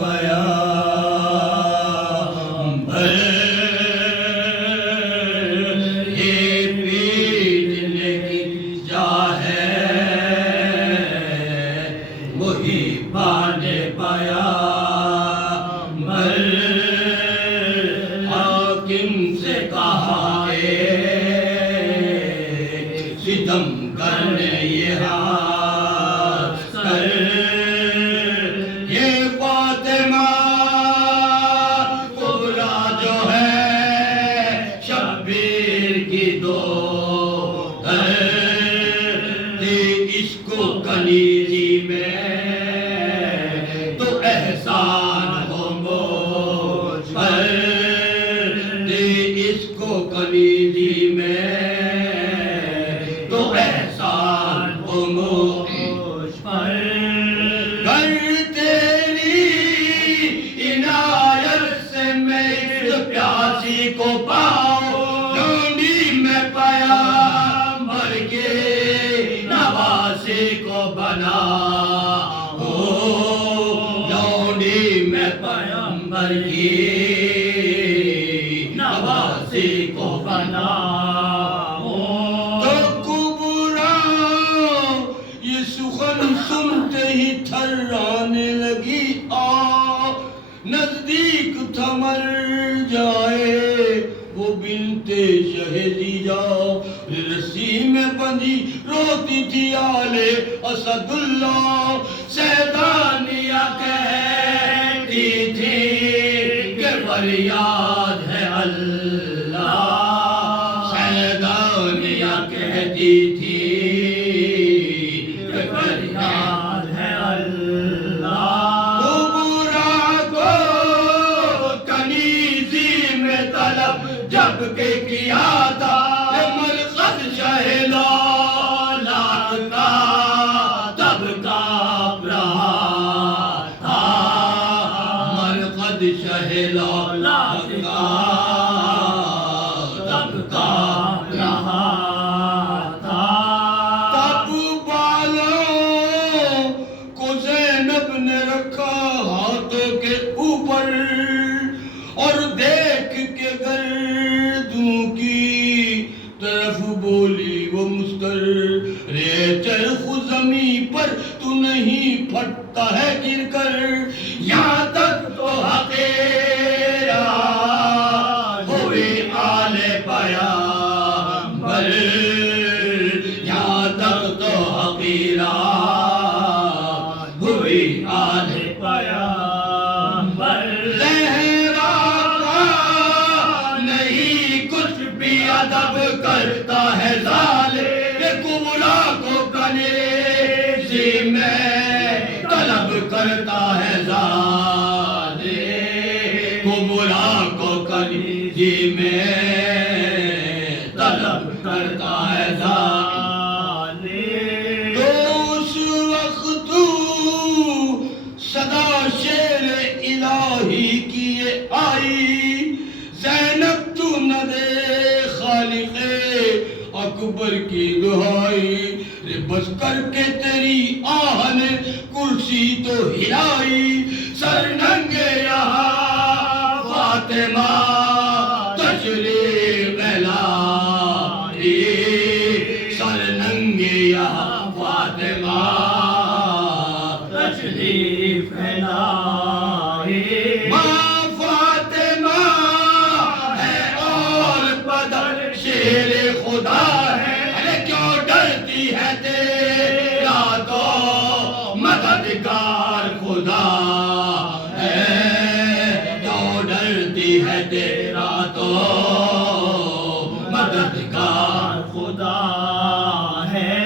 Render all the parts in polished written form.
پیامبر یہ پیٹنے کی جا ہے وہی پانے پیامبر حاکم سے کہا ستم کرنے یہ ہاتھ کر یہ فاطمہ کبریٰ جو ہے شبیر کی دو تھی اس کو کنیزی میں تو احسان ہو مجھ پر تھی اس کو کنیزی میں کو پاؤ ڈھونڈی میں پیامبر کے نواسے کو بنا ہو ڈھونڈی میں پیامبر کی نواسے کو بنا ہو تو کبریٰ یہ سخن سنتے ہی تھرانے لگی نزدیک تھا مر جائے وہ بنت شہزیجہ رسی میں بندھی روتی تھی آل اسد اللہ سیدانیہ کہتی تھی کہ فریاد ہے اللہ سیدانیہ کہتی تھی کہ فریاد ہے اللہ جب کہ کیا تھا مرقد شہ لالات کا تب کانپ رہا تھا مرقد شہ لالات کا تب کانپ رہا تھا تب بالوں کو زینب نے رکھا ہاتھوں کے اوپر اور دیکھ کے گردوں کی طرف بولی وہ مسکر رے چرخ زمین پر تو نہیں پھٹتا ہے گر کر یہاں تک تو حقیرہ ہوئے آل پیامبر یہاں تک تو حقیرہ ہوئے آل پیامبر ادب کرتا ہے ظالم کبریٰ کو کنیزی میں طلب کرتا ہے ظالم کبریٰ کو کنیزی میں طلب کرتا ہے ظالم تو اس وقت صدا شیر الہی کی آئی زینب تو نہ دے خالق اکبر کی دہائی بس کر کے تیری آہ نے کرسی تو ہلائی سر ننگے یہاں فاطمہ تشریف لائی سر ننگے یہاں فاطمہ تشریف لائی شیر خدا ہے کیوں ڈرتی ہے تیرا تو مددگار خدا ہے کیوں ڈرتی ہے تیرا تو مددگار خدا ہے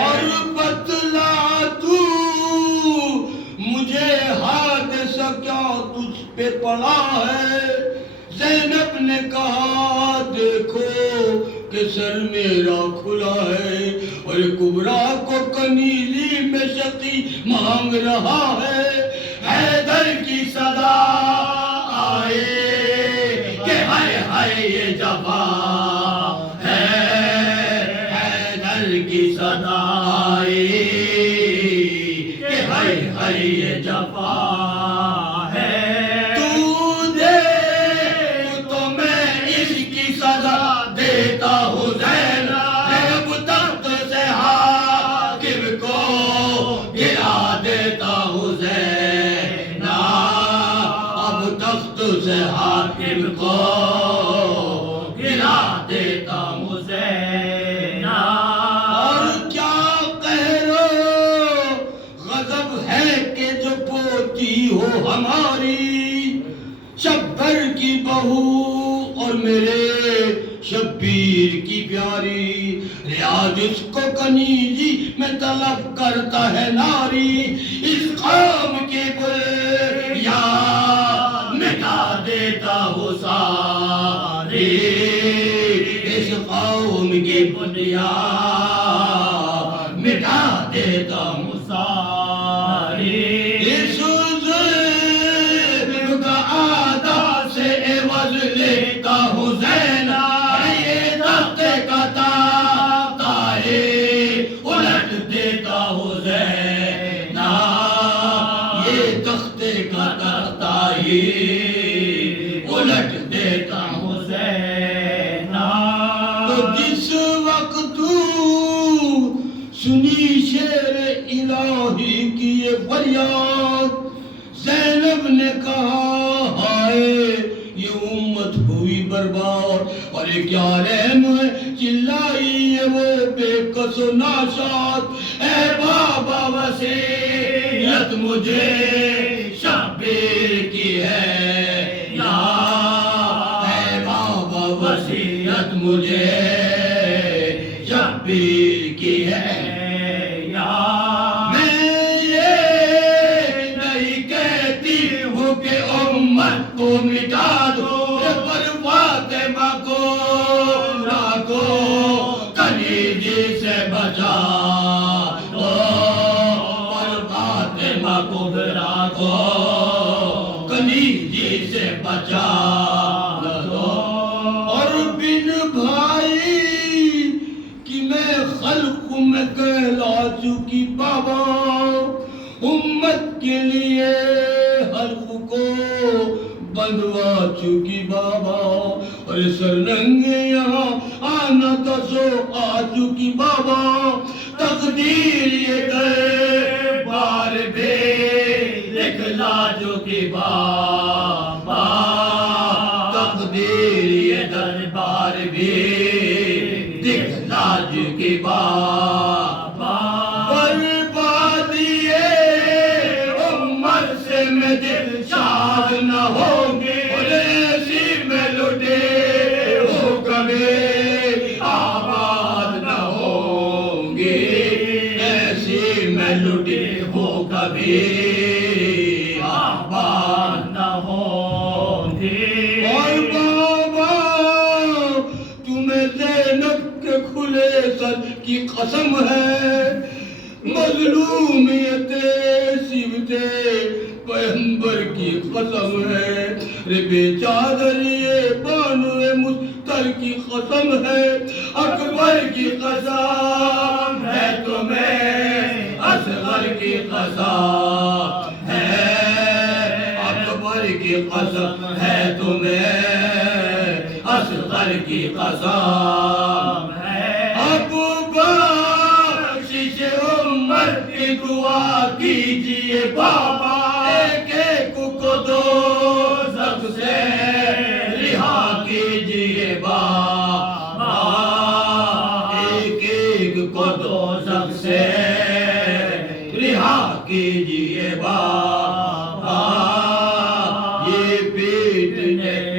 اور بتلا تو مجھے حادثہ کیا تجھ پہ پڑا ہے زینب نے کہا دیکھو کہ سر میرا کھلا ہے اور کبریٰ کو کنیزی میں شقی مانگ رہا ہے حیدر کی صدا آئے کہ ہائے ہائے یہ جفا ہے حیدر کی صدا آئے کہ ہائے ہائے یہ جفا ہے سے حاکم کو گرا دیتا حسین اور کیا قہر و غضب ہے کہ جو پوتی ہو ہماری شبر کی بہو اور میرے شبیر کی پیاری ریاض اس کو کنیزی میں طلب کرتا ہے ناری اس قوم کی بنیاد مٹا دیتا ہو ساری اس قوم کی بنیاد مٹا دیتا ہوں ساری اس ظلم کا آدھا سے عوض لیتا ہوں زینہ یہ تخت کا تختہ الٹ دیتا ہوں زینہ یہ تخت کا تختہ الٹ دیتا ہوں زینہ تو جس وقت سنی شیر الہی کی یہ فریاد زینب نے کہا ہائے یہ امت ہوئی برباد اور یہ کیا رحم ہے چلائی ہے وہ بے کس و ناشاد اے بابا وصیت مجھے شبیر کی ہے یا اے بابا وصیت مجھے شبیر کی ہے یا میں یہ نہیں کہتی ہوں کہ امت کو مٹا دو پر فاطمہ کو راکھو کنیزی سے بچا دو پر فاطمہ کو راکھو کنیزی سے بچا دو اور بن بھائی کہ میں خلق میں کہلا چکی بابا امت کے لیے حلق کو بندوا چکی بابا اور سرنگے یہاں آنا تھا سو آ چکی بابا تقدیر یہ دربار بھی دکھلا چکی بابا تقدیر یہ دربار بھی دکھلا چکی بابا بربادی عمر سے میں دل شاد نہ ہوگی اور ایسی میں لٹے ہو کبھی آباد نہ ہونگی ایسی میں لٹے ہو کبھی آباد نہ ہونگی اور بابا تمہیں زینب کے کھلے سر کی قسم ہے مظلومیت سیبت پیغمبر کی قسم ہے ربِ چادر یہ بانو مستر کی قسم ہے اکبر کی قسم ہے تمہیں اصغر کی قسم ہے اکبر کی قسم ہے تمہیں اصغر کی قسم ہے اب بخشش عمر کی دعا کیجئے بابا ایک ایک کو دوزخ سے رہا کیجئے بابا ایک ایک کو دوزخ سے رہا کیجئے بابا یہ پیٹ نے